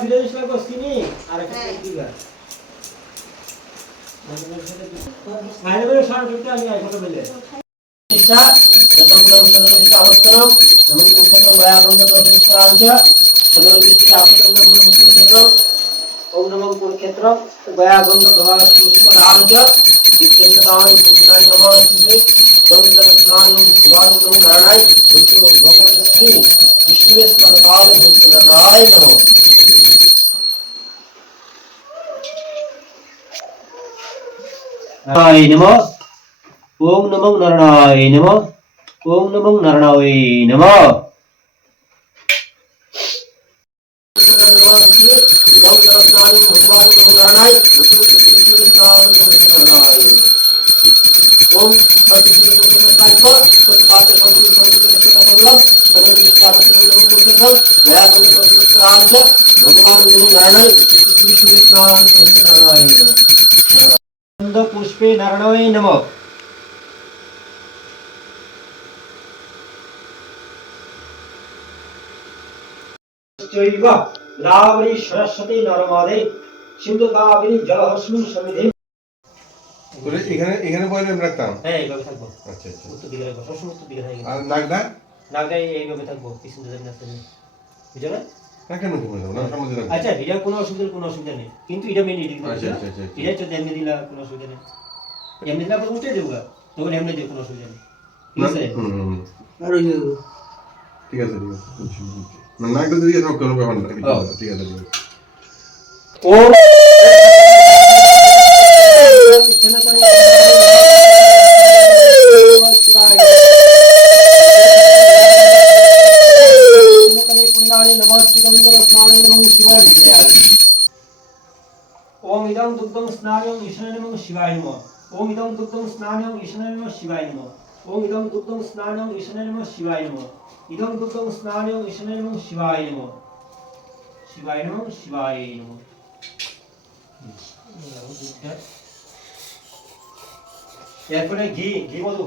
ফিরে এসে বসিনি আর একটা দিগা মানে করে সারা করতে আমি আই ফটো বলে ইচ্ছা যতগুলো সদস্য অবস্থান এবং কুক্ষেত্র বয়া বন্ধ প্রবেশ করা আছে সদর দৃষ্টি আপতঙ্গ কুক্ষেত্র ওম নমঃ কুক্ষেত্র বয়া বন্ধ প্রভাব পুষ্প করা আছে বিচ্ছিন্ন তাই সুন্দর নমঃ শিবে দন্তর স্নান ভগবান নমঃ নারায়ণ ভূত ভগবান শ্রী বিষ্ণুর স্নান কাল ভূত নারায়ণ নমঃ নারায়ণ নমঃ ওম নমঃ নারায়ণ নমঃ ওম নমঃ নারায়ণ নমঃ ओम सर्वज्ञ पुरुष काल्प सत्पात्र संगुण संगुण संगुण सर्व विश्वास संगुण पुरुषोत्तम दया गुण पुरुष राज भगवान विष्णु नारायण विष्णु स्नान संत नारायण नंद पुष्पे नारायण नमः चैव रावणी सरस्वती नर्मदे सिंधु कावेरी जलहस्मिन् सन्निधि তোরে এখানে এখানে বলে আমি রাখতাম হ্যাঁ এইভাবে থাকবো আচ্ছা আচ্ছা উত্তর দিকে রাখবো সবসময় উত্তর দিকে থাকবে আর নাগদা নাগাই এইভাবে থাকবো পিছন দিকে না থাকবে বুঝলে না কেন তুমি না সামনে রাখো আচ্ছা এটা কোনো অসুবিধা নেই কিন্তু এটা মেন এডিট আচ্ছা আচ্ছা আচ্ছা এটা তো এমনি দিলা কোনো অসুবিধা নেই এমনি দিলা পুরো উঠে দেবো তখন এমনি দিয়ে কোনো অসুবিধা নেই ঠিক আছে আর ওই ঠিক আছে না নাগদা দিকে সব কোনো ব্যাপার না ঠিক আছে ও ओम इदं दुग्धं स्नानं ईशानाय नमः शिवाय नमः ओम इदं दुग्धं स्नानं ईशानाय नमः शिवाय नमः ओम इदं दुग्धं स्नानं ईशानाय नमः शिवाय नमः इदं दुग्धं स्नानं ईशानाय नमः शिवाय नमः शिवाय नमः शिवाय नमः এরপরে ঘি মধু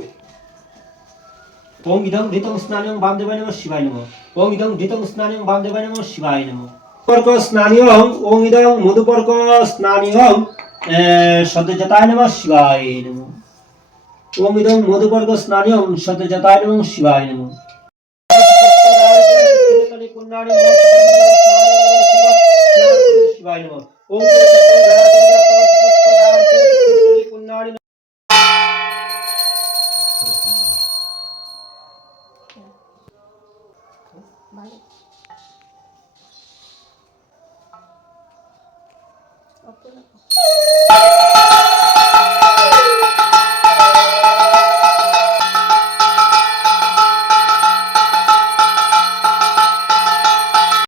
ওম ইদং ধৃতং স্নানং বামদেবায় নমঃ শিবায় নমঃ ওম ইদং ধৃতং স্নানং বামদেবায় নমঃ শিবায় নমঃ পর্ক স্নানিয়ং ওম ইদং মধুপর্ক স্নানিয়ং সদ্যজাতায় নমঃ শিবায় নমঃ ওম ইদং মধুপর্ক স্নানিয়ং সদ্যজাতায় নমঃ শিবায় নমঃ শিবায় নমঃ ওম Vale.